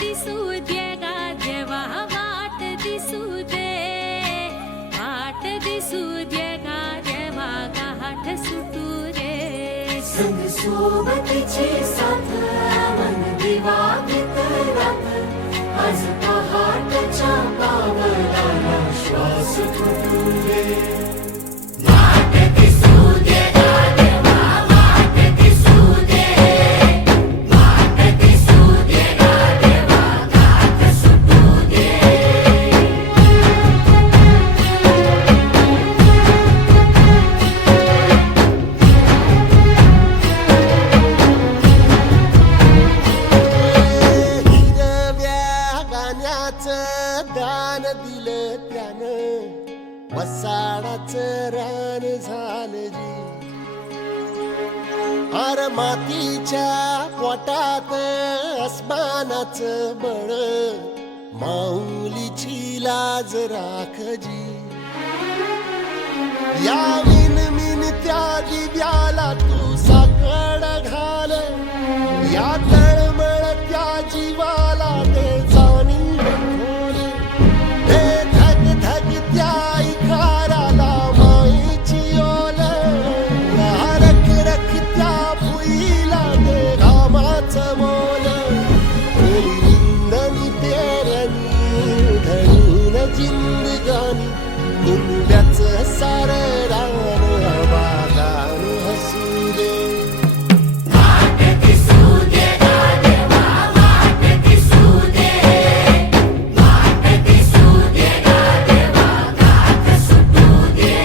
दिसू दे गा देवा वाट दिसू दे, वाट दिसू दे गा देवा गाठ सुटू दे. संग सोबतीची साथ मन दिवा रात, आज पहाटच्या पावलाला श्वास फुटू दे. वाट दिसू दे गा देवा वाट दिसू दे, वाट दिसू दे गा देवा गाठ सुटू दे. दान दिलं त्यानं वसाडाचं रान झालं जी. अर मातीच्या पोटात अस्मानाचं बळ, माऊलीची लाज राखजी. या मिन त्या दिव्याला तू साकड घाल, या तळमळ त्या जीवाला ते जिंदगानी कुंड्याचं सार रान बागान हसू दे. वाट दिसू दे गा देवा वाट दिसू दे, वाट दिसू दे गा देवा गाठ सुटू दे.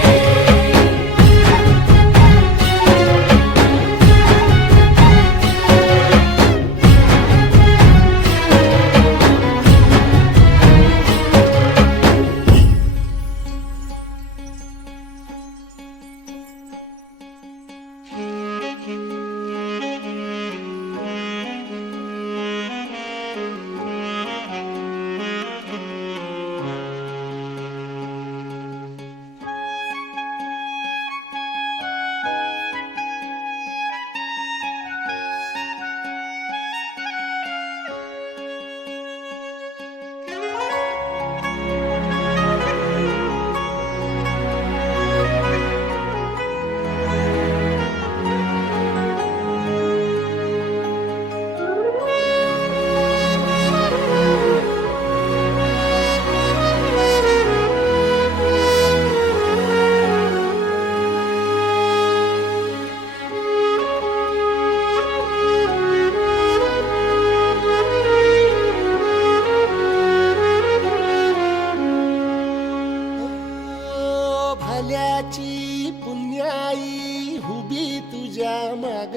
भल्याची पुण्याई हुबी तुझ्या माग,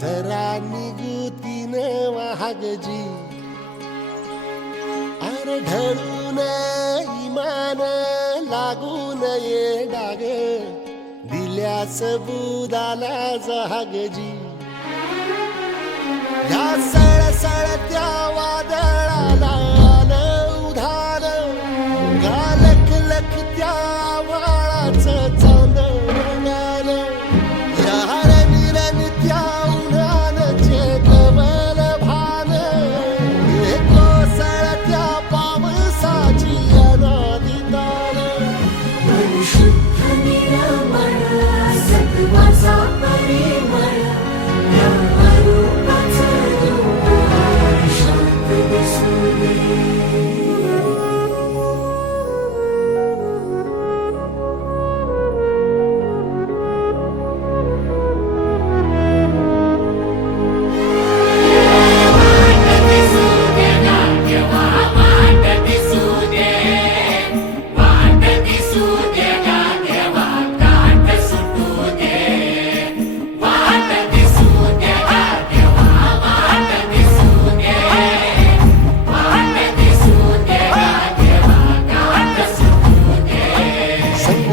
जरा निगुतीन वागजी. अर ढळून इमान लागून ये डाग, दिल्या सबुदाला जागजी. या सळसळत्या वादळाला उधार, गालख लख त्या वाळाचं चांदणार. या रंग त्या उन्हानचे कमल भान, कोसळत्या पावसाची अनादिदान. मन शुद्ध निरमळ सत्वाचा परिमळ, या रूपाचं रूप शांत दिसू दे.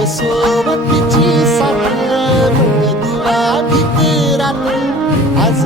सोबतीची साथ दिवा रात, आज